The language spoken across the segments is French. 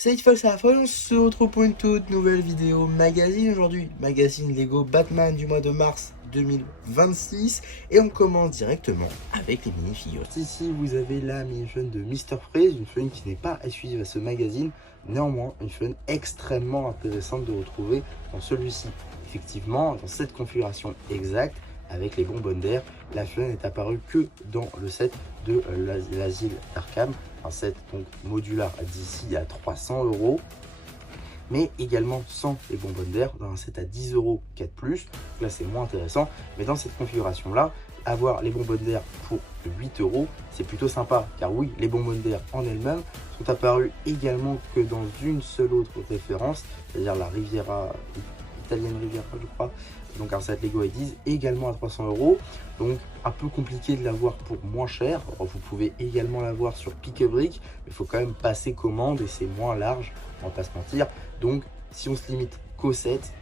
Salut ça va, on se retrouve pour une toute nouvelle vidéo magazine aujourd'hui. Magazine Lego Batman du mois de mars 2026. Et on commence directement avec les mini-figurines. Ici, vous avez la mini-figurine de Mr. Freeze, une figurine qui n'est pas exclusive à ce magazine. Néanmoins, une figurine extrêmement intéressante de retrouver dans celui-ci. Effectivement, dans cette configuration exacte, avec les bonbonnes d'air, la figurine n'est apparue que dans le set de l'asile d'Arkham, un set donc modulaire d'ici à 300 €, mais également sans les bonbonnes d'air dans un set à 10 € 4+. Là c'est moins intéressant, mais dans cette configuration là, avoir les bonbonnes d'air pour 8 €, c'est plutôt sympa, car oui, les bonbonnes d'air en elles-mêmes sont apparues également que dans une seule autre référence, c'est-à-dire la Riviera, italienne Riviera je crois, donc un set Lego Ideas également à 300 €, donc un peu compliqué de l'avoir pour moins cher. Alors, vous pouvez également l'avoir sur Pick-a-Brick, mais il faut quand même passer commande et c'est moins large, on va pas se mentir. Donc si on se limite qu'au set,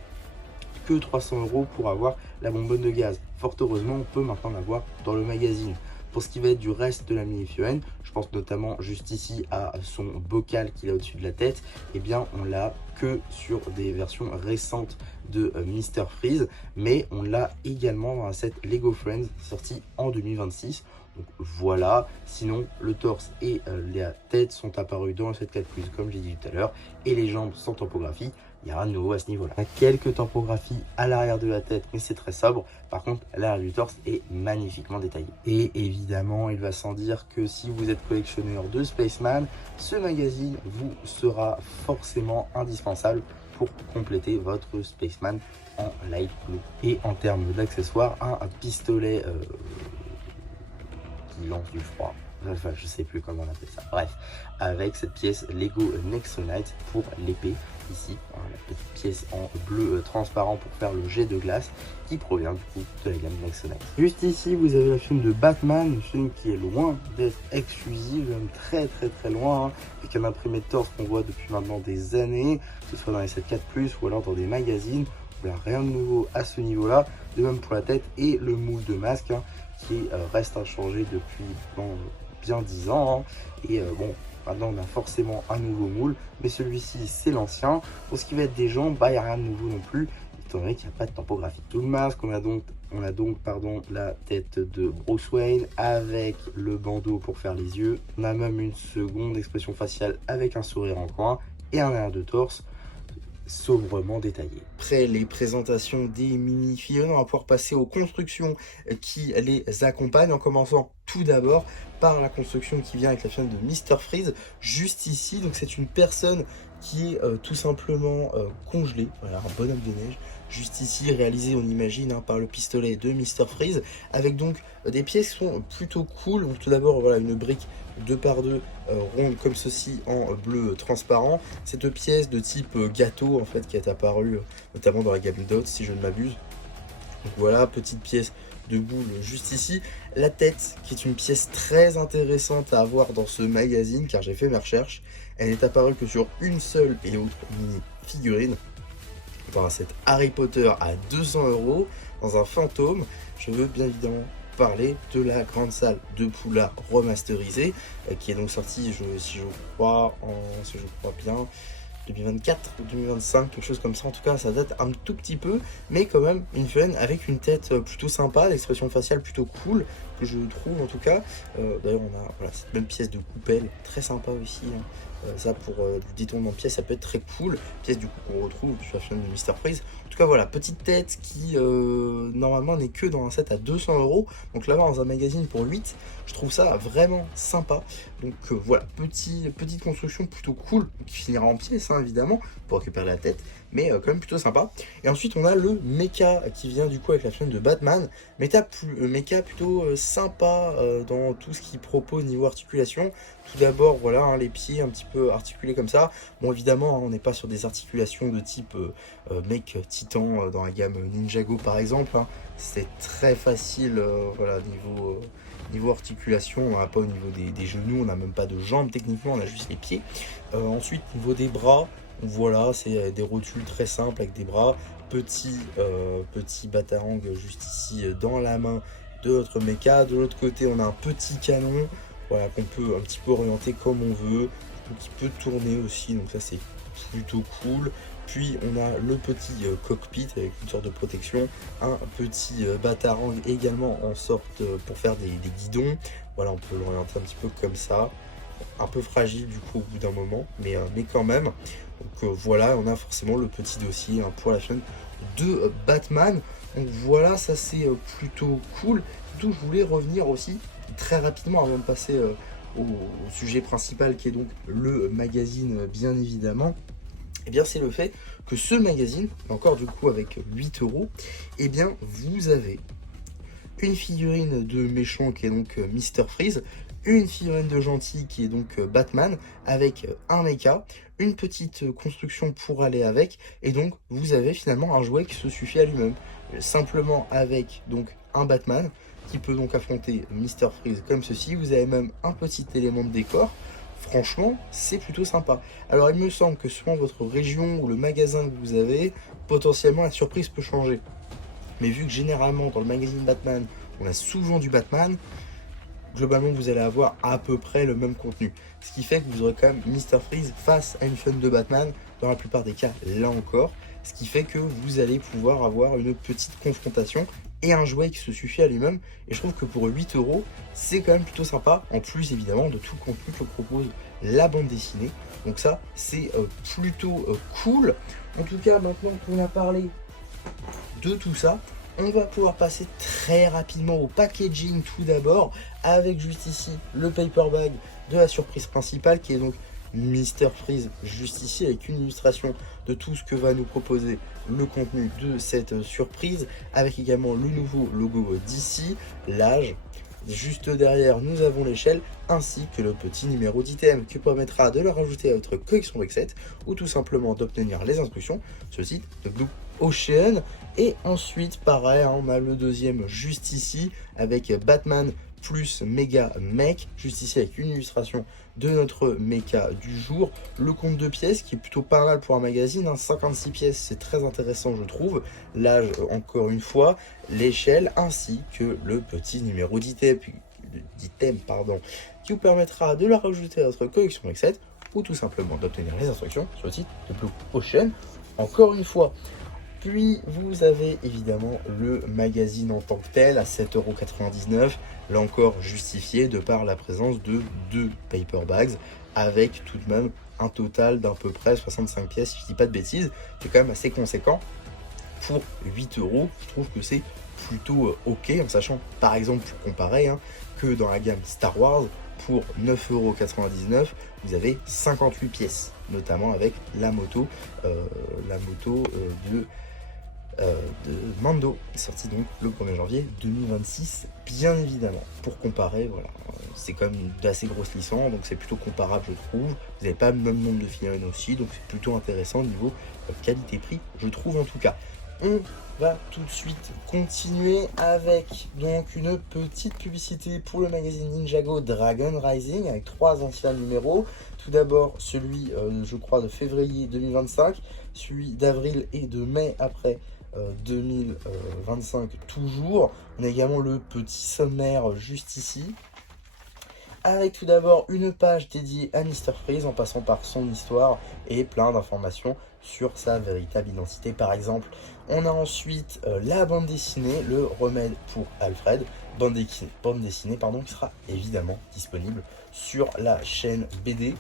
que 300 € pour avoir la bonbonne de gaz. Fort heureusement, on peut maintenant l'avoir dans le magazine. Pour ce qui va être du reste de la mini-figurine, je pense notamment juste ici à son bocal qu'il a au-dessus de la tête, et bien on l'a que sur des versions récentes de Mr. Freeze, mais on l'a également dans un set Lego Friends sorti en 2026. Donc voilà, sinon le torse et la tête sont apparus dans le set 4+, comme j'ai dit tout à l'heure, et les jambes sans topographie. Il y a rien de nouveau à ce niveau-là. Il y a quelques topographies à l'arrière de la tête, mais c'est très sobre. Par contre, l'arrière du torse est magnifiquement détaillé. Et évidemment, il va sans dire que si vous êtes collectionneur de Spaceman, ce magazine vous sera forcément indispensable pour compléter votre Spaceman en light blue. Et en termes d'accessoires, un pistolet qui lance du froid. Enfin, je sais plus comment on appelle ça. Bref, avec cette pièce Lego Nexonite pour l'épée. Ici, la petite pièce en bleu transparent pour faire le jet de glace qui provient du coup de la gamme Nexonite. Juste ici, vous avez la film de Batman, une film qui est loin d'être exclusive, même très loin, avec un imprimé de torse qu'on voit depuis maintenant des années, que ce soit dans les 7.4+, ou alors dans des magazines. Voilà, rien de nouveau à ce niveau-là. De même pour la tête et le moule de masque, qui reste inchangé depuis bien 10 ans. Et bon, maintenant on a forcément un nouveau moule, mais celui-ci c'est l'ancien. Pour ce qui va être des jambes, il n'y a rien de nouveau non plus, étant donné qu'il n'y a pas de topographie. Tout le masque, on a donc la tête de Bruce Wayne avec le bandeau pour faire les yeux. On a même une seconde expression faciale avec un sourire en coin et un air de torse sobrement détaillé. Après les présentations des mini-figurines, on va pouvoir passer aux constructions qui les accompagnent, en commençant tout d'abord par la construction qui vient avec la figurine de Mr. Freeze, juste ici. Donc c'est une personne qui est tout simplement congelée, voilà, un bonhomme de neige, juste ici, réalisé, on imagine, par le pistolet de Mr. Freeze, avec donc des pièces qui sont plutôt cool. Donc tout d'abord, voilà, une brique 2x2 ronde comme ceci en bleu transparent. Cette pièce de type gâteau en fait qui est apparue notamment dans la gamme Dots si je ne m'abuse. Donc voilà, petite pièce de boule juste ici. La tête qui est une pièce très intéressante à avoir dans ce magazine car j'ai fait mes recherches. Elle n'est apparue que sur une seule et autre mini figurine. Dans un set Harry Potter à 200 € dans un fantôme. Je veux bien évidemment parler de la grande salle de Poulard remasterisée qui est donc sortie, si je crois bien, 2024 ou 2025, quelque chose comme ça. En tout cas, ça date un tout petit peu, mais quand même une figurine avec une tête plutôt sympa, l'expression faciale plutôt cool, que je trouve en tout cas. D'ailleurs, on a voilà, cette même pièce de coupelle, très sympa aussi. Ça, pour du détournement de pièce, ça peut être très cool. Pièce du coup qu'on retrouve sur la figurine de Mr. Freeze. En tout cas, voilà, petite tête qui normalement n'est que dans un set à 200 €. Donc là-bas, dans un magazine pour 8, je trouve ça vraiment sympa. Donc voilà, petite construction plutôt cool, qui finira en pièces évidemment, pour récupérer la tête, mais quand même plutôt sympa. Et ensuite on a le mecha qui vient du coup avec la figurine de Batman, mecha plutôt sympa dans tout ce qu'il propose niveau articulation. Tout d'abord voilà, les pieds un petit peu articulés comme ça. Bon évidemment on n'est pas sur des articulations de type mec titan dans la gamme Ninjago par exemple, c'est très facile voilà, niveau articulation, on n'a pas au niveau des genoux, on n'a même pas de jambes techniquement, on a juste les pieds. Ensuite, niveau des bras, voilà, c'est des rotules très simples avec des bras. Petit batarang juste ici dans la main de notre mecha. De l'autre côté, on a un petit canon, voilà, qu'on peut un petit peu orienter comme on veut. qui peut tourner aussi, donc ça c'est plutôt cool. Puis on a le petit cockpit avec une sorte de protection, un petit batarang également en sorte pour faire des guidons. Voilà, on peut l'orienter un petit peu comme ça, un peu fragile du coup au bout d'un moment, mais quand même. Donc voilà, on a forcément le petit dossier hein, pour la chaîne de Batman. Donc voilà, ça c'est plutôt cool. Surtout, je voulais revenir aussi très rapidement avant de passer au sujet principal qui est donc le magazine bien évidemment. Eh bien c'est le fait que ce magazine, encore du coup avec 8 euros, eh bien vous avez une figurine de méchant qui est donc Mr. Freeze, une figurine de gentil qui est donc Batman, avec un mecha, une petite construction pour aller avec, et donc vous avez finalement un jouet qui se suffit à lui-même. Simplement avec donc un Batman, qui peut donc affronter Mr. Freeze comme ceci, vous avez même un petit élément de décor. Franchement, c'est plutôt sympa. Alors il me semble que selon votre région ou le magasin que vous avez, potentiellement la surprise peut changer. Mais vu que généralement dans le magazine Batman, on a souvent du Batman, globalement vous allez avoir à peu près le même contenu. Ce qui fait que vous aurez quand même Mr. Freeze face à une fun de Batman, dans la plupart des cas là encore. Ce qui fait que vous allez pouvoir avoir une petite confrontation et un jouet qui se suffit à lui-même. Et je trouve que pour 8 euros, c'est quand même plutôt sympa, en plus évidemment de tout le contenu que propose la bande dessinée. Donc ça, c'est plutôt cool. En tout cas, maintenant qu'on a parlé de tout ça, on va pouvoir passer très rapidement au packaging tout d'abord, avec juste ici le paper bag de la surprise principale qui est donc Mr. Freeze juste ici avec une illustration de tout ce que va nous proposer le contenu de cette surprise, avec également le nouveau logo d'ici, l'âge. Juste derrière, nous avons l'échelle ainsi que le petit numéro d'item qui permettra de le rajouter à votre collection Vexet ou tout simplement d'obtenir les instructions sur le site de Blue Ocean. Et ensuite, pareil, hein, on a le deuxième juste ici avec Batman plus Mega Mech, juste ici avec une illustration de notre mecha du jour. Le compte de pièces qui est plutôt pas mal pour un magazine, hein, 56 pièces, c'est très intéressant je trouve. L'âge encore une fois, l'échelle ainsi que le petit numéro d'item qui vous permettra de la rajouter à votre collection Vexet ou tout simplement d'obtenir les instructions sur le site de Blue Ocean. Encore une fois. Puis vous avez évidemment le magazine en tant que tel à 7,99 €, là encore justifié de par la présence de 2 paper bags avec tout de même un total d'à peu près 65 pièces, si je dis pas de bêtises, c'est quand même assez conséquent pour 8 euros. Je trouve que c'est plutôt ok, en sachant par exemple pour comparer hein, que dans la gamme Star Wars pour 9,99 €, vous avez 58 pièces, notamment avec la moto de Mando, sorti donc le 1er janvier 2026, bien évidemment. Pour comparer, voilà, c'est quand même d'assez grosses licences, donc c'est plutôt comparable je trouve. Vous n'avez pas le même nombre de figurines aussi, donc c'est plutôt intéressant au niveau qualité-prix, je trouve en tout cas. On va tout de suite continuer avec donc une petite publicité pour le magazine Ninjago Dragon Rising avec 3 anciens numéros. Tout d'abord celui je crois de février 2025, celui d'avril et de mai après 2025 toujours. On a également le petit sommaire juste ici, avec tout d'abord une page dédiée à Mr. Freeze en passant par son histoire et plein d'informations sur sa véritable identité par exemple. On a ensuite la bande dessinée, le remède pour Alfred, bande dessinée qui sera évidemment disponible sur la chaîne BD.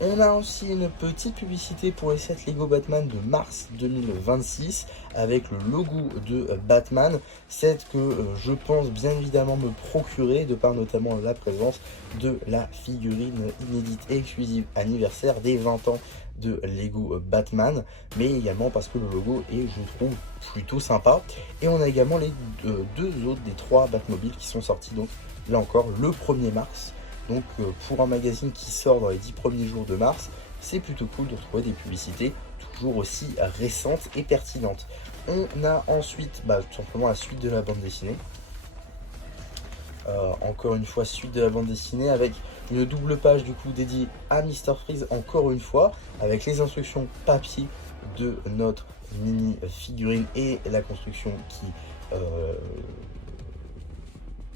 On a aussi une petite publicité pour les 7 Lego Batman de mars 2026 avec le logo de Batman, set que je pense bien évidemment me procurer de par notamment la présence de la figurine inédite et exclusive anniversaire des 20 ans de Lego Batman, mais également parce que le logo est, je trouve, plutôt sympa. Et on a également les deux autres des 3 Batmobiles qui sont sortis donc là encore le 1er mars. Donc pour un magazine qui sort dans les 10 premiers jours de mars, c'est plutôt cool de retrouver des publicités toujours aussi récentes et pertinentes. On a ensuite tout simplement la suite de la bande dessinée. Encore une fois, suite de la bande dessinée avec une double page du coup dédiée à Mr. Freeze, encore une fois, avec les instructions papier de notre mini figurine et la construction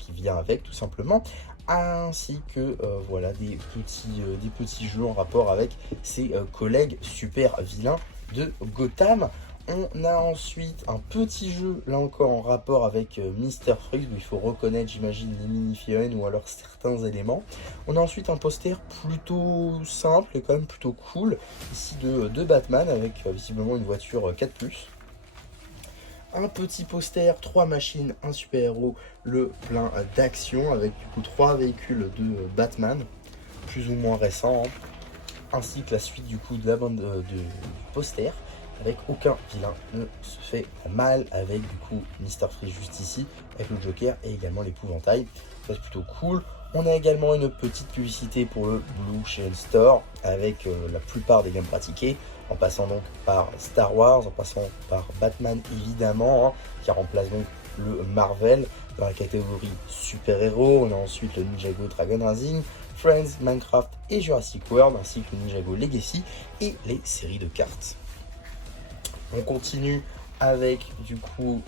qui vient avec tout simplement, ainsi que voilà des petits jeux en rapport avec ses collègues super vilains de Gotham. On a ensuite un petit jeu, là encore en rapport avec Mr. Freeze, où il faut reconnaître, j'imagine, les mini-figurines ou alors certains éléments. On a ensuite un poster plutôt simple et quand même plutôt cool, ici de Batman, avec visiblement une voiture 4+. Un petit poster, 3 machines, un super-héros, le plein d'action, avec du coup 3 véhicules de Batman, plus ou moins récents, hein, ainsi que la suite du coup de la bande du poster, avec aucun vilain ne se fait mal, avec du coup Mr. Freeze juste ici, avec le Joker et également l'épouvantail. Ça c'est plutôt cool. On a également une petite publicité pour le Blue Chain Store, avec la plupart des gammes pratiquées, en passant donc par Star Wars, en passant par Batman évidemment, hein, qui remplace donc le Marvel dans la catégorie super-héros. On a ensuite le Ninjago Dragon Rising, Friends, Minecraft et Jurassic World, ainsi que le Ninjago Legacy et les séries de cartes. On continue avec du coup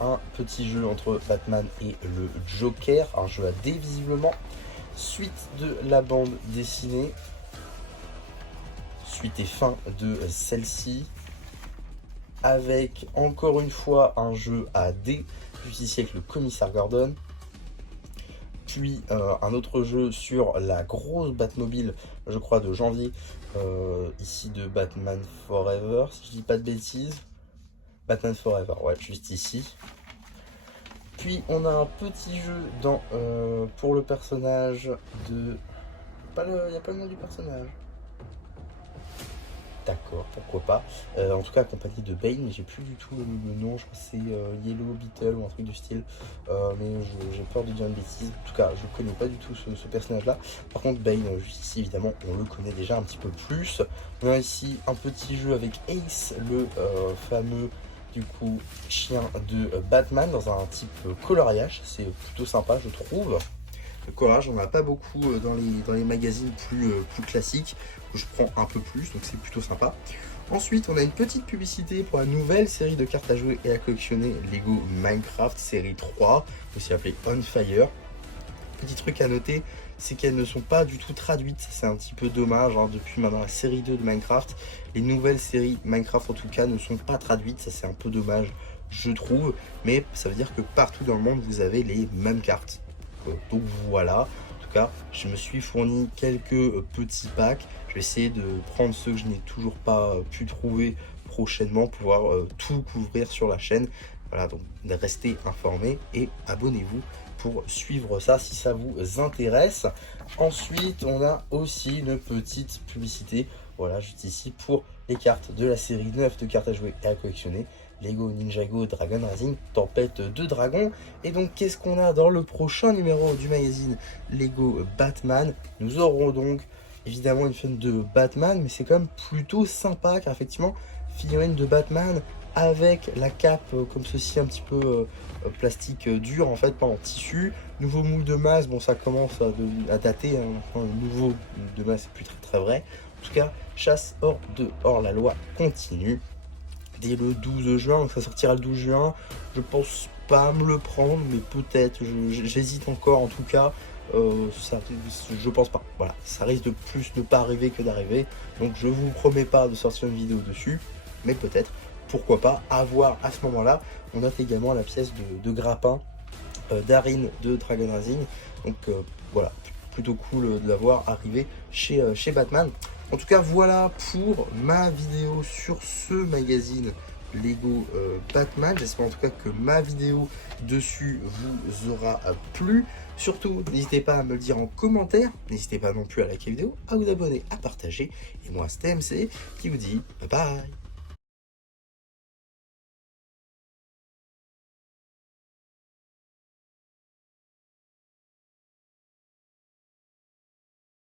un petit jeu entre Batman et le Joker, un jeu à dés visiblement, suite de la bande dessinée, suite et fin de celle-ci, avec encore une fois un jeu à dés, ici avec le commissaire Gordon, puis un autre jeu sur la grosse Batmobile, je crois de janvier, ici de Batman Forever, si je dis pas de bêtises. Batman Forever, ouais, juste ici. Puis on a un petit jeu dans, pour le personnage de... Il n'y a pas le nom du personnage. D'accord, pourquoi pas. En tout cas accompagné de Bane, mais j'ai plus du tout le nom, je crois que c'est Yellow Beetle ou un truc du style. Mais j'ai peur de dire une bêtise. En tout cas, je connais pas du tout ce personnage-là. Par contre, Bane, juste ici, évidemment, on le connaît déjà un petit peu plus. On a ici un petit jeu avec Ace, le fameux du coup chien de Batman, dans un type coloriage. C'est plutôt sympa, je trouve. Le coloriage, on n'en a pas beaucoup dans les magazines plus classiques, que je prends un peu plus, donc c'est plutôt sympa. Ensuite, on a une petite publicité pour la nouvelle série de cartes à jouer et à collectionner, Lego Minecraft série 3, aussi appelée On Fire. Petit truc à noter, c'est qu'elles ne sont pas du tout traduites, c'est un petit peu dommage, hein. Depuis maintenant la série 2 de Minecraft, les nouvelles séries Minecraft en tout cas ne sont pas traduites, ça c'est un peu dommage, je trouve, mais ça veut dire que partout dans le monde, vous avez les mêmes cartes. Donc voilà, en tout cas, je me suis fourni quelques petits packs. Je vais essayer de prendre ceux que je n'ai toujours pas pu trouver prochainement, pour pouvoir tout couvrir sur la chaîne. Voilà, donc restez informés et abonnez-vous pour suivre ça si ça vous intéresse. Ensuite, on a aussi une petite publicité, voilà, juste ici, pour les cartes de la série 9 de cartes à jouer et à collectionner. Lego Ninjago Dragon Rising, Tempête de Dragon. Et donc, qu'est-ce qu'on a dans le prochain numéro du magazine Lego Batman? Nous aurons donc évidemment une figurine de Batman, mais c'est quand même plutôt sympa, car effectivement, figurine de Batman avec la cape comme ceci, un petit peu plastique dur, en fait, pas en tissu. Nouveau moule de masse, bon, ça commence à dater, hein. Enfin, le nouveau moule de masse, c'est plus très vrai. En tout cas, chasse hors la loi continue. Dès le 12 juin, donc ça sortira le 12 juin. Je pense pas me le prendre, mais peut-être, j'hésite encore en tout cas. Je pense pas, voilà, ça risque de plus ne pas arriver que d'arriver, donc je vous promets pas de sortir une vidéo dessus, mais peut-être, pourquoi pas, à voir à ce moment là. On note également la pièce de grappin d'Arin de Dragon Rising, donc voilà, plutôt cool de la voir arriver chez Batman. En tout cas, voilà pour ma vidéo sur ce magazine Lego Batman. J'espère en tout cas que ma vidéo dessus vous aura plu. Surtout, n'hésitez pas à me le dire en commentaire. N'hésitez pas non plus à liker la vidéo, à vous abonner, à partager. Et moi, c'était MC qui vous dit bye bye.